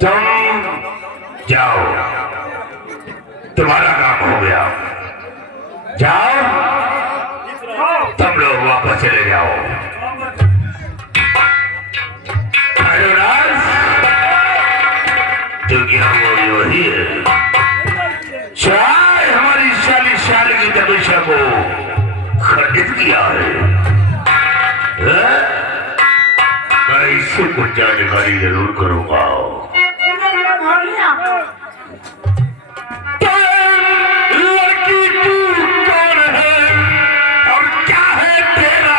तुम जाओ, तुम्हारा काम हो गया। जाओ, तुम लोग वापस चले जाओ। तो क्या वो वही है? चाहे हमारी 40 साल की तपस्या को खंडित किया है। मैं इससे कुछ जानकारी जरूर करूंगा। लड़की तू कौन है और क्या है तेरा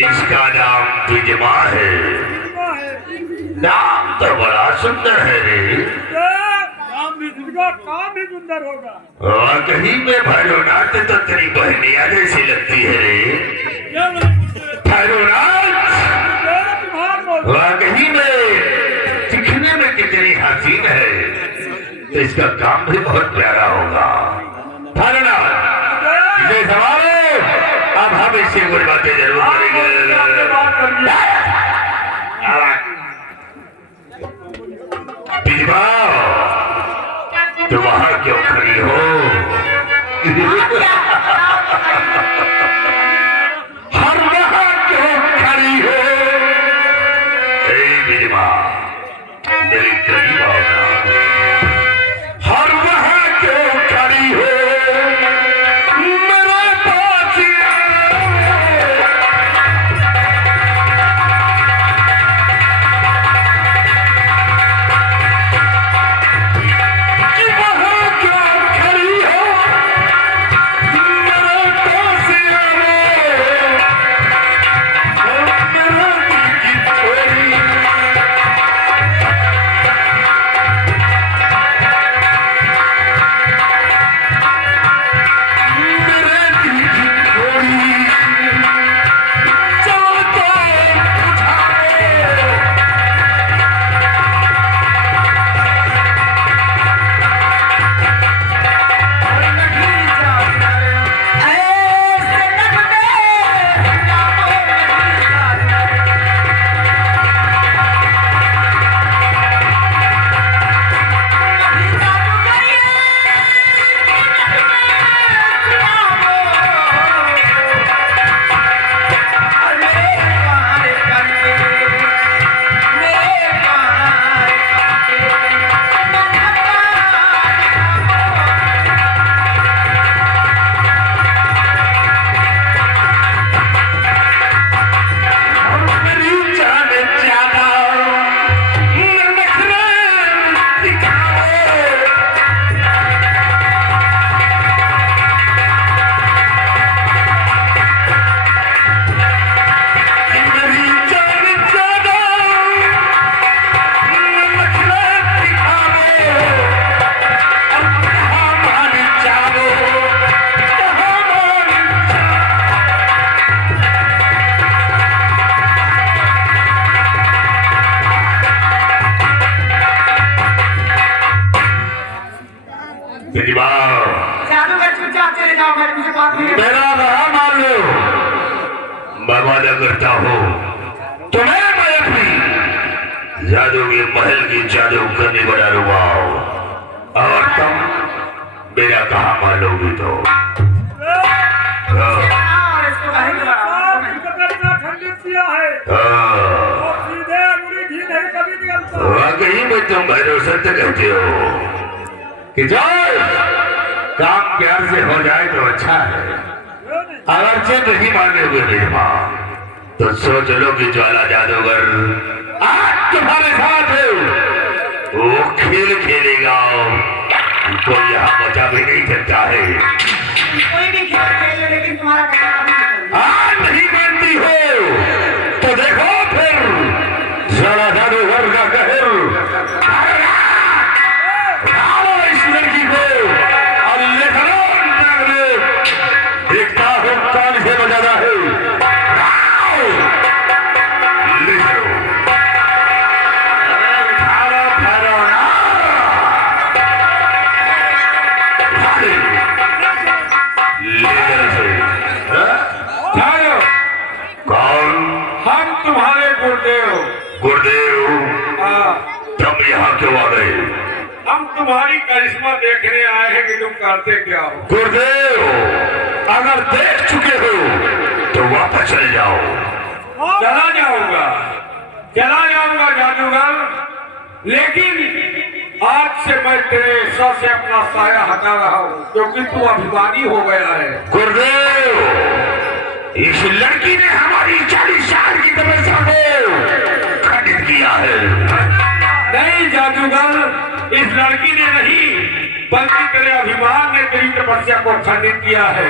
इसका नाम बिजमा है। नाम तो बड़ा सुंदर है रे। काम भी सुंदर होगा। कहीं में भैरवनाथ तो तेरी बहनिया जैसी लगती है रे। भैरवनाथ कहीं में दिखने में कितनी हसीन है, तो इसका काम भी बहुत प्यारा होगा। भैरवनाथ ये सवाल है, अब हम इससे कुछ बातें जरूर करेंगे। बिजमा, तुम वहां क्यों खड़ी हो? हर वहां क्यों खड़ी हो? बिजमा, मेरी करीब आओ ना। हर वहां क्यों खड़ी हो? करता हूँ तो मैं अपनी जादू के महल की जादू करने बना लूंगा और तुम मेरा कहा मानोगी तो खंडित किया है और सीधे अंगुली भी नहीं कभी निकलता। वाकई में तुम भरोसा तो कहते हो कि जाओ काम प्यार से हो जाए तो अच्छा है। अगर से नहीं मानोगे मेरे माँ तो सोच लो कि ज्वाला जादूगर आज तुम्हारे साथ है वो खेल खेलेगा कोई यहाँ बचा भी नहीं सकता है। कोई भी खेल खेले लेकिन तुम्हारा आज नहीं मानती हो तो देखो फिर ज्वाला जादूगर का कहर इस लड़की को और देखता हूँ कौन से बजाता है। हम तुम्हारे गुरुदेव गुरुदेव तुम यहाँ क्यों आ गए? हम तुम्हारी करिश्मा देखने आए हैं कि तुम करते क्या हो। गुरुदेव अगर देख चुके हो तो वापस चले जाओ। चला जाऊंगा जादूगर, लेकिन आज से मैं तेरे सर से अपना साया हटा रहा हूँ क्योंकि तू अभिमानी हो गया है। गुरुदेव इस लड़की ने हमारी 40 साल की तपस्या को खंडित किया है। नहीं जादूगर, इस लड़की ने नहीं बल्कि तेरे अभिमान ने तेरी तपस्या को खंडित किया है।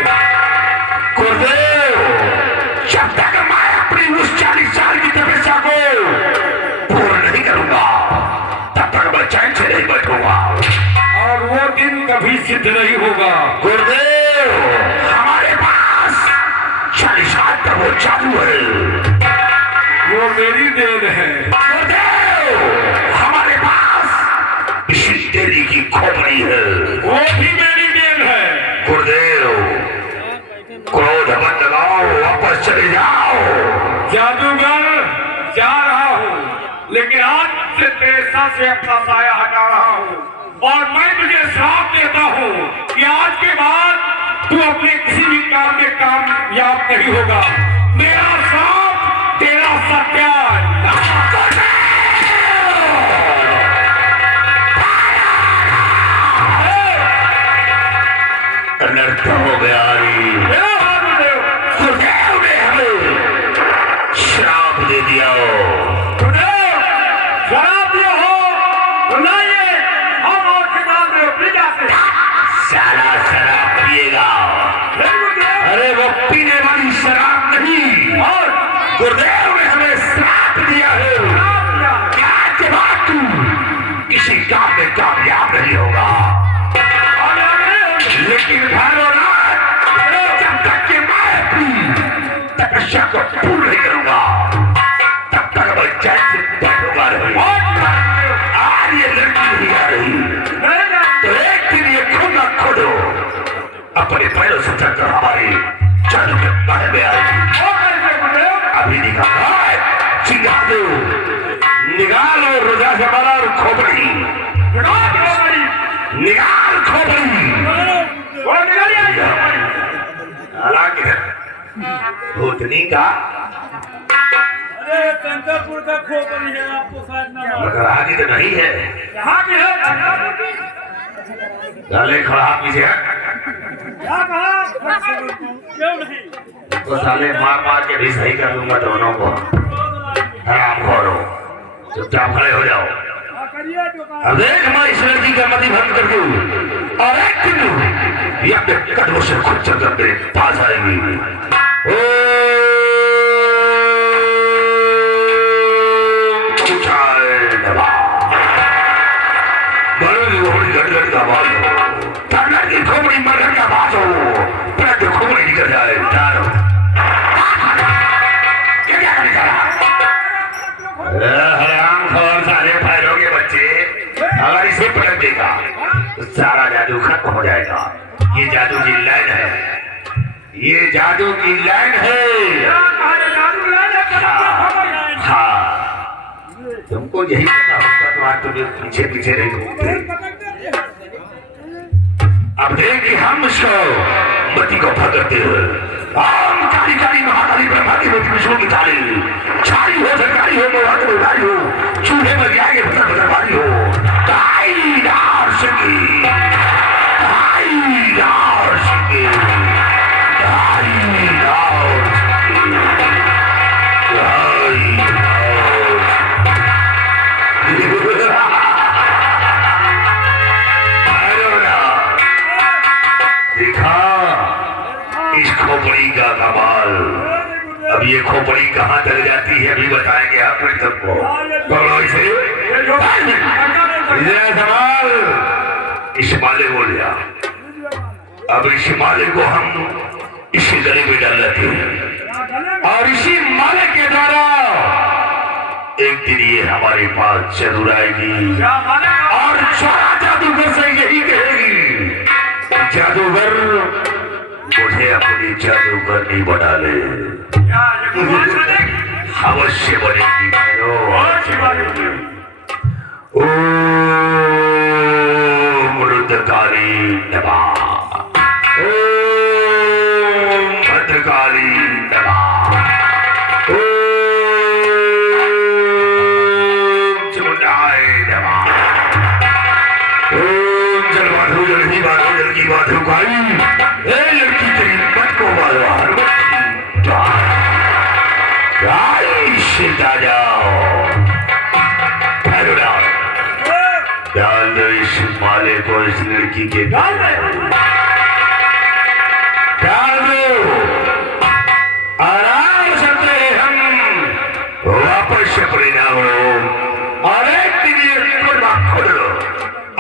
गुरुदेव जब तक मैं अपनी उस 40 साल की तपस्या को पूर्ण नहीं करूंगा तब तक मैं चैन से नहीं बैठूंगा और वो दिन कभी सिद्ध नहीं होगा। गुरुदेव हमारे पास 40 साल तक वो चालू है। वो मेरी देन है। गुरुदेव हमारे पास इसी तेरी की खोपड़ी है। वो भी मेरी देन है। गुरुदेव क्रोध मत लगाओ, वापस चले जाओ। जादूगर जा रहा हूँ लेकिन आज से तेरे सर से अपना साया हटा रहा हूँ और मैं तुझे श्राप देता हूँ कि आज के बाद तू अपने किसी भी काम में कामयाब नहीं होगा। मेरा श्राप तेरा सत्यानाश। अनर्थ हो गया। गुरुदेव ने हमें श्राप दे दिया हो। शराब दिया हो तो लाइए हम और किताब में पी जाते हैं। साला शराब पिएगा। अरे वो पीने वाली शराब नहीं। और गुरुदेव ने हमें श्राप दिया है कि आज के बाद तू किसी काम में कामयाब नहीं होगा। लेकिन भैरवनाथ जब तक कि मैं अपनी तपस्या को पूर्ण नहीं करूंगा तब तक मैं चैन से बैठूंगा नहीं। आज ये लड़की नहीं आ रही तो एक दिन ये खुद न खुद अपने पैरों से चलकर हमारी जादू के महल में आएगी। अभी निकाल और रोजा से बड़ा और खोपड़ी निकाल खोपड़ी। हालांकि भूतनी का अरे शंकरपुर का खोपड़ी है, आपको शायद ना मालूम। मगर आगे तो नहीं है। यहाँ की है साले खड़ा पीछे क्या कहा? क्यों नहीं? तो साले मार मार के भी सही कर दूंगा दोनों को। आराम करो, चुपचाप खड़े हो जाओ। अब देख मैं इस लड़की का मति भंग कर दूं और एक दिन ये अपने कदमों से खुद चलकर मेरे पास आएगी। लड़की खोपड़ी मरने का बात हो पहले खोपड़ी निकल जाए। डालो क्या करने जा रहा? हराम खोर सारे भाइयों के बच्चे अगर इसे पटक देगा तो सारा जादू खत्म हो जाएगा। ये जादू की लाइन है, ये जादू की लाइन है। तुमको यही पता होता तो आज तुम्हें पीछे पीछे नहीं घूमते। अब देख हम इसको मती को भगते हैं। आम काली काली महाकाली ब्रह्मांडी मोती विष्णु की थाली छाली हो सरकारी हो मोहत उदारी हो चूल्हे में जाएंगे बदल बदलवारी हो ताई नार सकी ताई नार सकी ताई नार सकी ताई देखा इस खोपड़ी का कमाल। अब ये खोपड़ी कहाँ तक जाती है अभी बताएंगे आप सबको। बोलो इसे सवाल इस माले को लिया। अब इस माले को हम इसी गले में डाल देते हैं और इसी माले के द्वारा एक दिन ये हमारे पास जरूर आएगी और सारा जादूगर से यही कहेगी जादूगर मुझे अपनी जादूगर नहीं बना ले। अवश्य बनेगी ओम रुद्रकाली नमः ओम भद्रकाली नमः ओम चामुंडाय नमः ओम जलवाधु जलही बाधु जल की बाधु काली लड़की तेरी मत को बार सीधा जाओ डाल दो इस माले को इस लड़की के डाल दो आराम से हम वापस अपने नाम और एक दिन खोल लो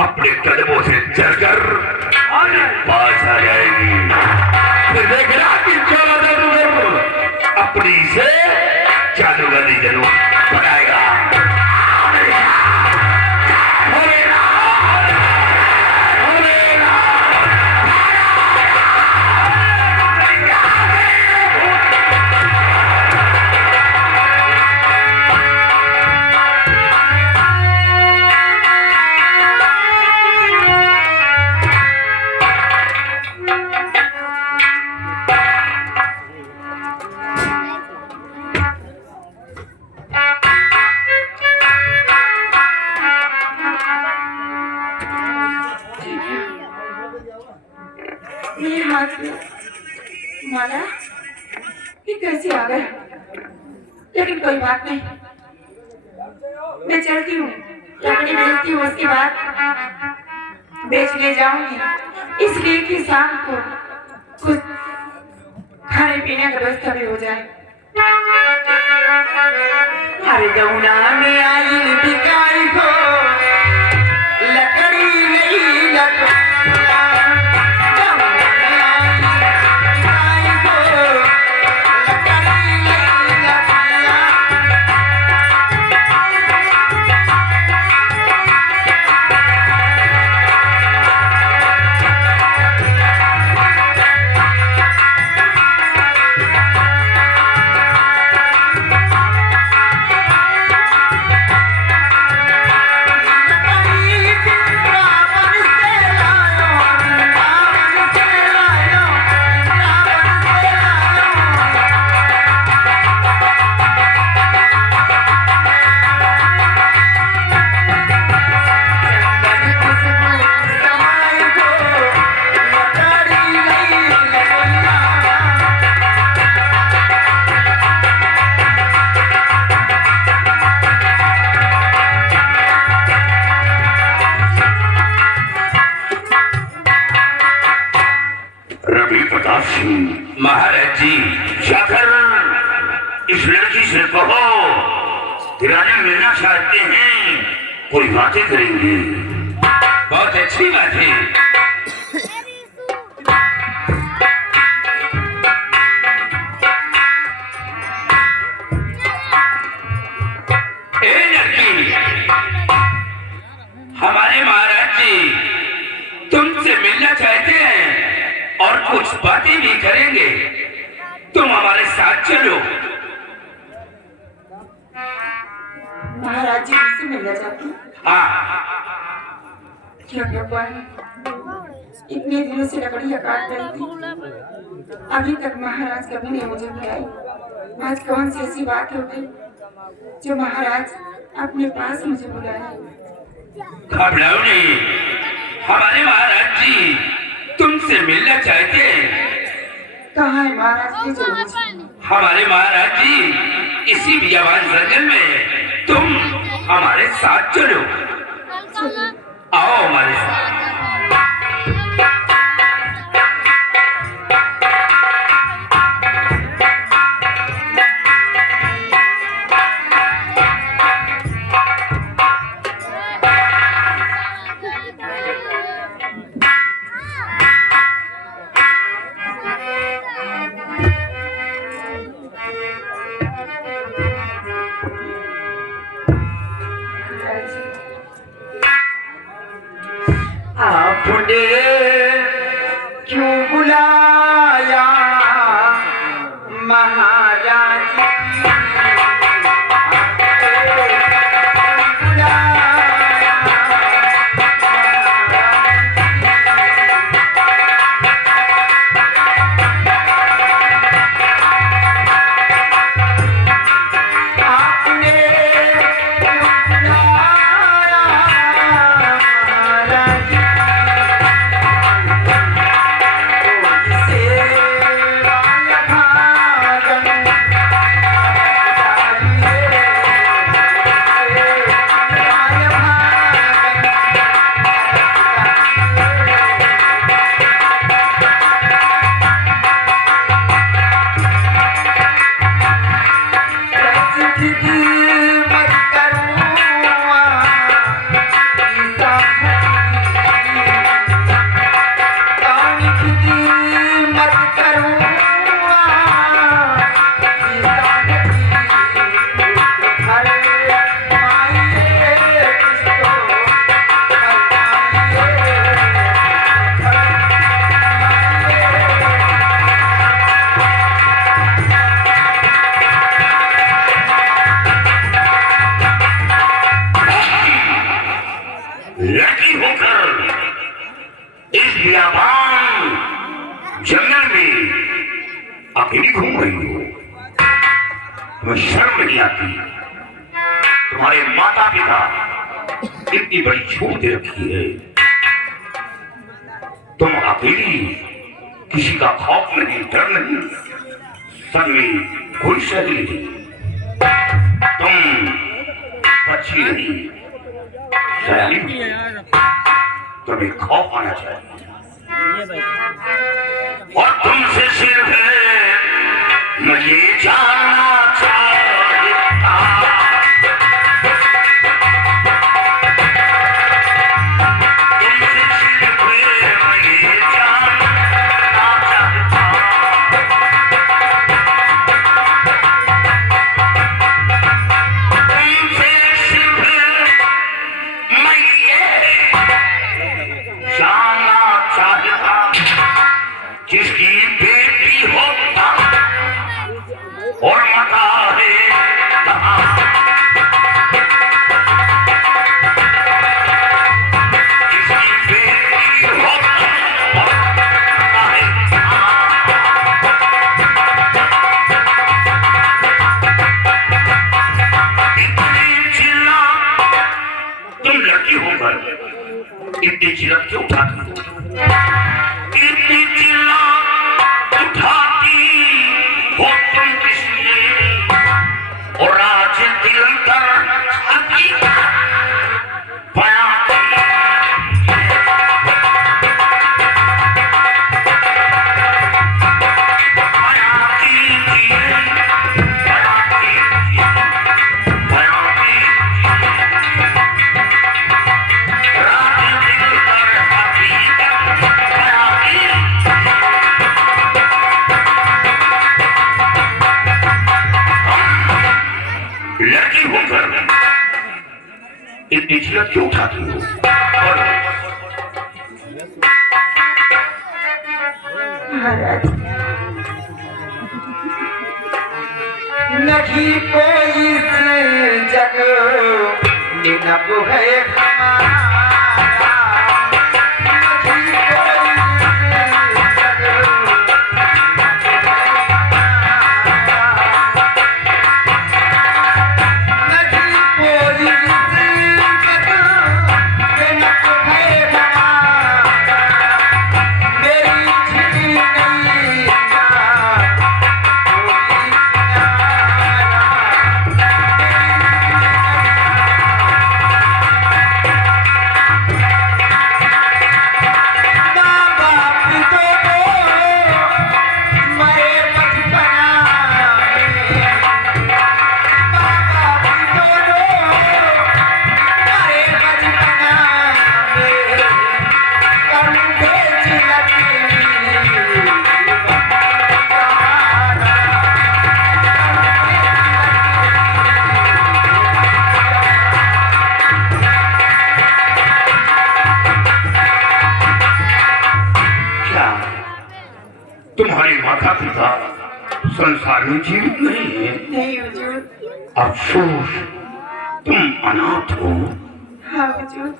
अपने कदमों से चलकर पास आ जाएगी। फिर देखना कि जादूगर अपनी से जादूगरी जरूर बनाएगा। मेरे हाथ में माला ये कैसे आ गए? लेकिन कोई बात नहीं, मैं चलती हूँ लकड़ी बेचती हूँ, उसके बाद बेचने जाऊंगी इसलिए कि शाम को कुछ खाने पीने का व्यवस्था भी हो जाए। हरे गौना में आई बिकाई को लकड़ी नहीं लकड़ी महाराज जी जाकर इस लड़की से कहो राजा मिलना चाहते हैं, कोई बातें करेंगे। बहुत अच्छी बात है। लड़की हमारे महाराज जी तुमसे मिलना चाहते हैं और कुछ बातें भी करेंगे, तुम हमारे साथ चलो। महाराज जी लिया जाती। हाँ क्या भगवान, इतने दिनों से लकड़ियाँ काट रही थी, अभी तक महाराज कभी नहीं मुझे बुलाए। आज कौन सी ऐसी बात हो गई जो महाराज अपने पास मुझे बुलाए? घबराओ नहीं, हमारे महाराज जी तुमसे मिलना चाहते हैं। कहाँ है महाराज की जरूरत? हमारे महाराज जी इसी बियाबान जंगल में, तुम हमारे साथ चलो। आओ हमारे साथ। आपने क्यों बुलाया महाराज जी? लड़की होकर इस बियाबान जंगल में अकेली घूम रही हो, तुम्हें शर्म नहीं आती? तुम्हारे माता पिता इतनी बड़ी छूट दे रखी है, तुम अकेली, किसी का खौफ नहीं, डर नहीं, सब में कोई सहेली नहीं, तुम अच्छी नहीं, तुम्हें खौफ आना चाहिए। और तुमसे सिर्फ मुझे जानना चाहता, तुमसे सिर्फ मुझे जानना चाहता, तुमसे सिर्फ मैं जानना चाहता, जिसकी बेटी होता और मता है कहाँ, जिसकी बेटी होता और मता है कहाँ। इतनी चिल्ला, तुम लड़की होकर इतनी चिल्लत क्यों उठाती हो? इतनी चिल्लत उठाती हो तुम किसलिए? और आज दिलंतर हकीकत बयां लड़की होकर इतनी चिल्लत क्यों उठाती हो? महाराज, नहीं कोई इस जग मिनप है हमारा तुम्हारे माता पिता संसार में जीवित नहीं है। नहीं हुजूर। अफसोस तुम अनाथ हो। हाँ हुजूर।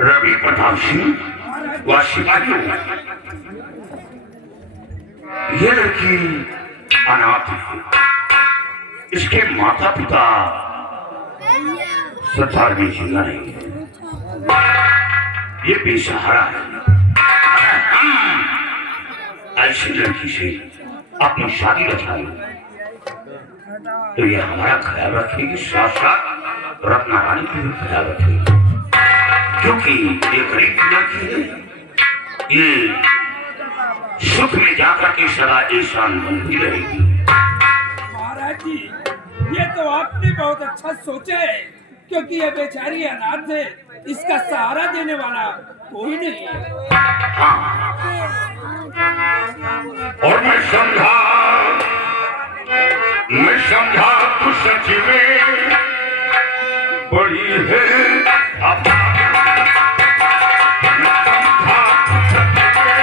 रवि प्रताप सिंह व सिपाहियों, ये लड़की अनाथ है। इसके माता पिता संसार में जीना नहीं है, ये बेसहारा है। ऐसी लड़की से अपनी शादी रचाई तो ये हमारा ख्याल रखेगी, साथ साथ रत्ना रानी की भी ख्याल रखेगी, क्योंकि ये गरीब लड़की है। ये सुख में जाकर के सदा एहसान बनती रहेगी। महाराज जी, ये तो आपने बहुत अच्छा सोचा है, क्योंकि ये बेचारी अनाथ है, इसका सहारा देने वाला कोई नहीं है। हाँ, और मैं समझा तू सच में बड़ी है अभागा। मैं समझा तू सच में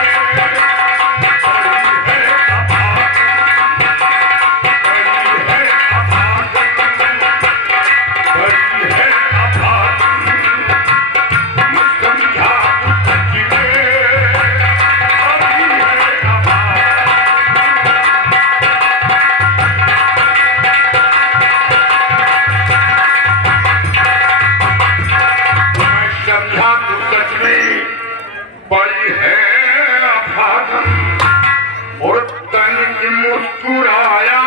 बड़ी है अभागा, बड़ी है अभागा, बड़ी है अभागा। मैं समझा तू सच में बड़ी है अभागा। बड़ी है अभागन और तन की मुस्कुराया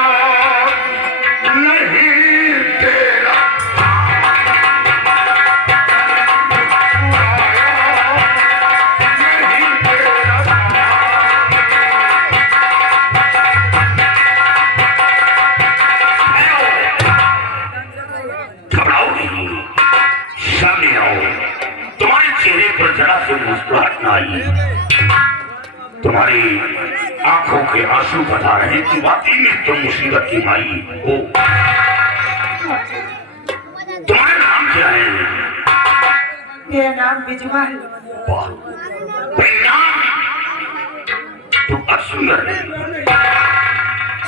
नहीं तेरा नहीं तेरा। घबराओ नहीं, सामने आओ। तुम्हारे चेहरे पर जरा से मुस्कुराहट न आई, तुम्हारी आंखों के आंसू बता रहे कि वाकई में तुम मुसीबत की माई हो। तुम्हारा नाम क्या है? मेरा नाम बिजुआ है। वाह, नाम तुम अब सुंदर है।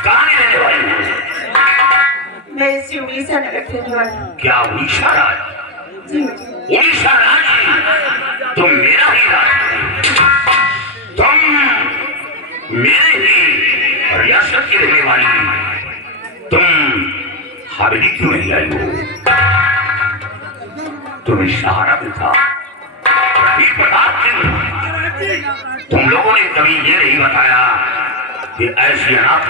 कहाँ रहने वाली हो? मैं इसी उड़ीसा नगर से रहने वाली हूँ। क्या उड़ीसा राज? जी हुजूर। उड़ीसा राज तुम मेरा ही राज, तुम मेरे ही रियासत की रहने वाली, तुम हवेली क्यों नहीं आई हो? तुम्हें सहारा भी था। रवि प्रताप सिंह, तुम लोगों ने कभी ये नहीं बताया कि ऐसी अनाथ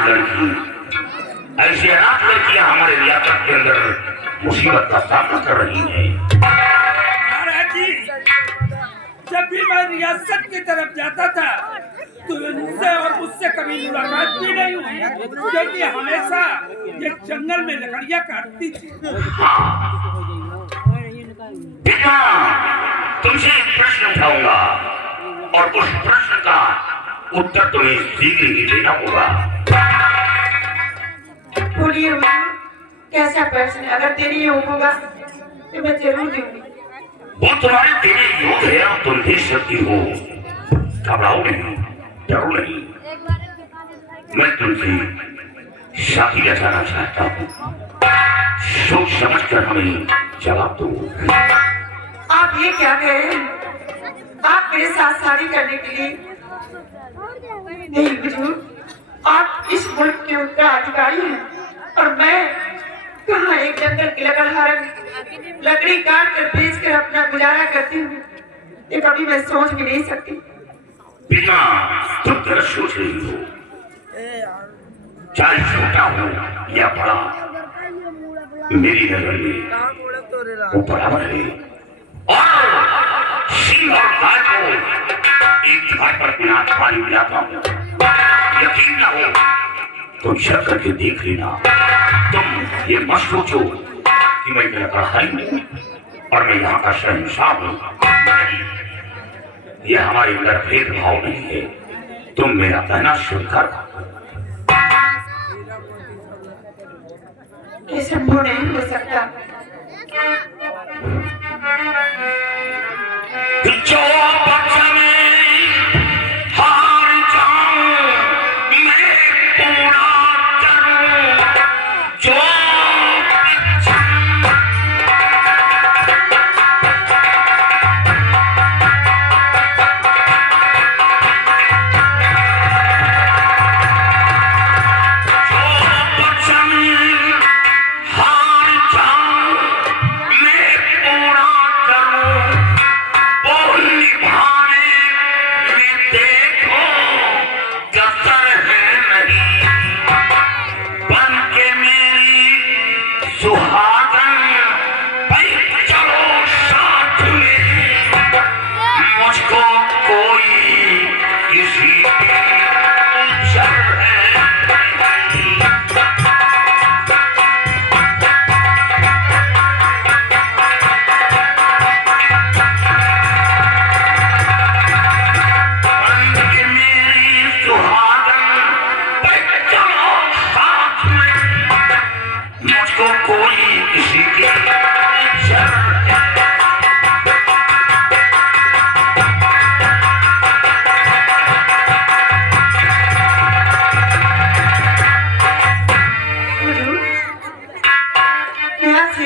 लड़कियां हमारे रियासत के अंदर मुसीबत का सामना कर रही हैं। महाराज जी, जब भी मैं रियासत की तरफ जाता था तो इनसे और मुझसे कभी मुलाकात भी नहीं हुई, क्योंकि हमेशा ये जंगल में लकड़ियां काटती थी। बेटा, तुमसे एक प्रश्न उठाऊंगा और उस प्रश्न का उत्तर तुम्हें शीघ्र ही देना होगा। बोलिए हुजूर, कैसा प्रश्न? अगर तेरी योग होगा तो मैं जरूर दूंगी। वो तुम्हारे तेरे योग है और तुम दे सकती हो। घबराओ नहीं, डरो नहीं। मैं तुमसे शादी रचाना चाहता हूँ। सोच समझ कर हमें जवाब दो। आप ये क्या कह रहे हैं? आप मेरे साथ शादी करने के लिए नहीं हुजूर, आप इस मुल्क के उत्तराधिकारी हैं और मैं कहाँ एक जंगल की लकड़हारन लकड़ी काट कर बेच कर अपना गुजारा करती हूँ, ये कभी मैं सोच भी नहीं सकती। बिना तुम गलत सोच रही हो। चाहे छोटा हो या बड़ा, मेरी नजर में वो बराबर है। और सिंह और गाय को एक घाट पर बिना पानी मिलाता हूँ, यकीन ना हो तो शक करके देख लेना। तुम ये मत सोचो कि मैं लकड़हारी हूँ और मैं यहाँ का शहंशाह हूँ। यह हमारे अंदर भेदभाव नहीं है। तुम मेरा कहना स्वीकार करो। ये संभव नहीं हो सकता। जो बच्चा में हार जाऊं मैं पूरा करूं, जो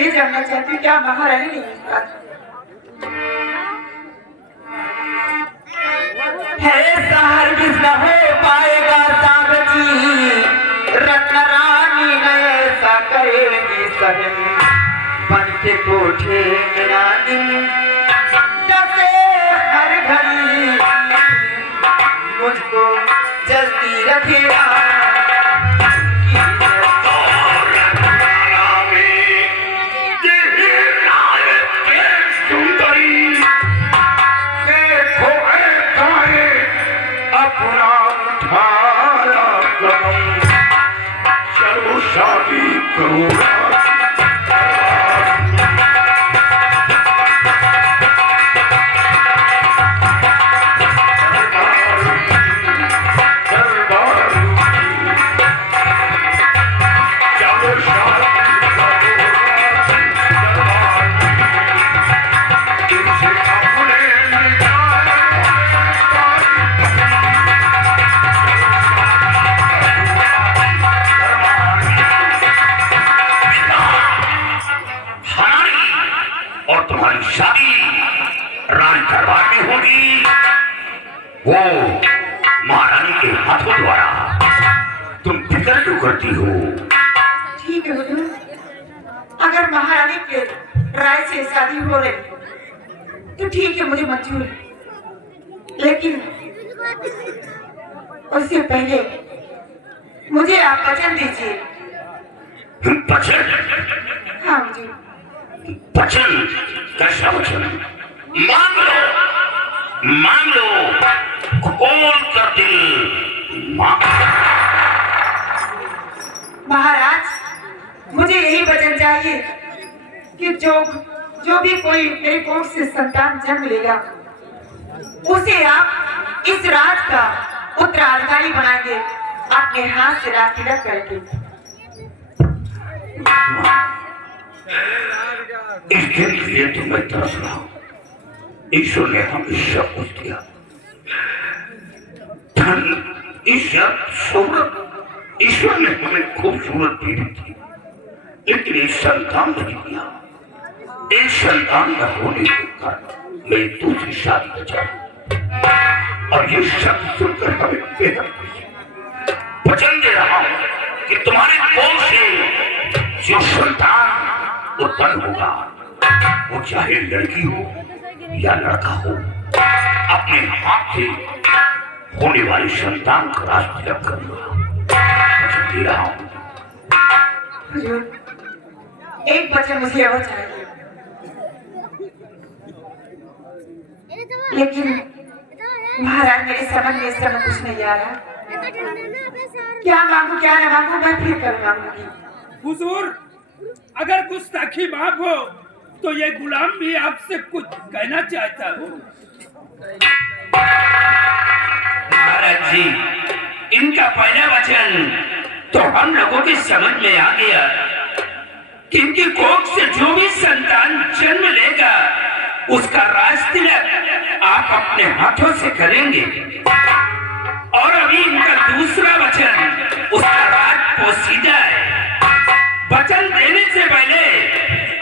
जानना चाहती हूँ, क्या महारानी ने ऐसा हरगिज न हो पाएगा साहब जी, रत्न रानी न ऐसा करेगी सहन, बन के कोठे में रानी जैसे हर घड़ी मुझको जल्दी रखेगा। शादी करूंगा शादी राज दरबार में होगी, वो महारानी के हाथों द्वारा। तुम फिक्र क्यों करती हो? ठीक है हुजूर, अगर महारानी के राय से शादी हो रही तो ठीक है, मुझे मंजूर है, लेकिन उससे पहले मुझे आप वचन दीजिए। वचन? हाँ हुजूर। वचन? कैसा वचन? मांग लो, खोल कर दिल मांग। महाराज, मुझे यही वचन चाहिए कि जो भी कोई मेरे कोख से संतान जन्म लेगा उसे आप इस राज का उत्तराधिकारी बनाएंगे, अपने हाथ से राज तिलक करके। इसके लिए तो मैं तरस रहा हूं। ईश्वर ने हमें सब कुछ दिया, धन, इज्जत, शोहरत। ईश्वर ने हमें खूबसूरत बीवी दी, लेकिन एक संतान नहीं दिया। एक संतान न होने के कारण मैं दूसरी शादी कर जाऊं। और ये शब्द सुनकर हमें बेहद वचन दे रहा हूं कि तुम्हारे कोल से जो संतान उत्पन्न होगा वो चाहे लड़की हो या लड़का हो, अपने हाथ से होने वाली संतान का राज तिलक करूंगा। वचन दे रहा हूं। हुजूर, एक वचन मुझे और चाहिए, लेकिन महाराज मेरे समझ में इस समय कुछ नहीं आ रहा। क्या मांगू क्या ना मांगू, मैं फिर कर मांगूंगी। हुजूर, अगर गुस्ताखी माफ हो तो ये गुलाम भी आपसे कुछ कहना चाहता हूँ। महाराज जी, इनका पहला वचन तो हम लोगों की समझ में आ गया कि इनकी कोख से जो भी संतान जन्म लेगा उसका राज तिलक आप अपने हाथों से करेंगे। और अभी इनका दूसरा वचन, उसका राज पोसीदा है। वचन देने से पहले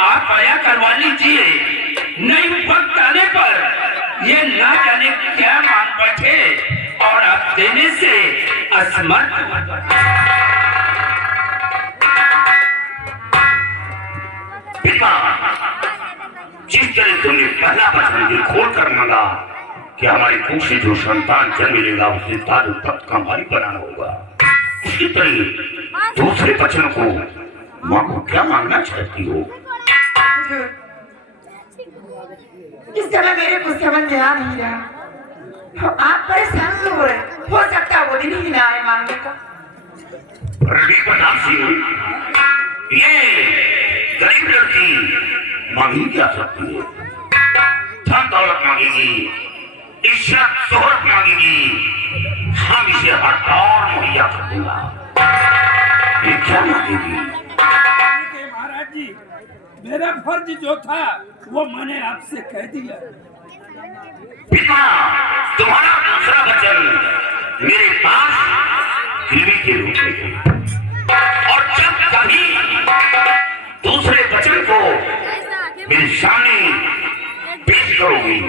आप आया करवा लीजिए, नहीं वक्त आने पर ये ना जाने क्या मांग बैठे और आप देने से असमर्थ। पिता, जिस तरह तुमने पहला वचन ये खोल कर मांगा कि हमारी कुख से जो संतान जन्म लेगा उसे ताज तख्त का मालिक बनाना होगा, उसी तरह दूसरे वचन को मांगो। क्या मांगना चाहती हो? हुजूर, इस समय मेरे कुछ समझ में आ नहीं रहा। तो आप परेशान क्यों हो रहे? हो सकता है वो दिन ही ना आए मांगने का। रवि प्रताप सिंह, ये गरीब लड़की मांगी क्या सकती है? धन दौलत मांगेगी, इज्जत शोहरत मांगेगी, हम इसे हर दौर मुहैया कर दूंगा। ये क्या मांगेगी? देखिए महाराज जी, मेरा फर्ज जो था वो मैंने आपसे कह दिया। पिता, तुम्हारा दूसरा वचन मेरे पास गिरवी के रूप में है, और जब कभी दूसरे वचन को मेरे सामने पेश करोगी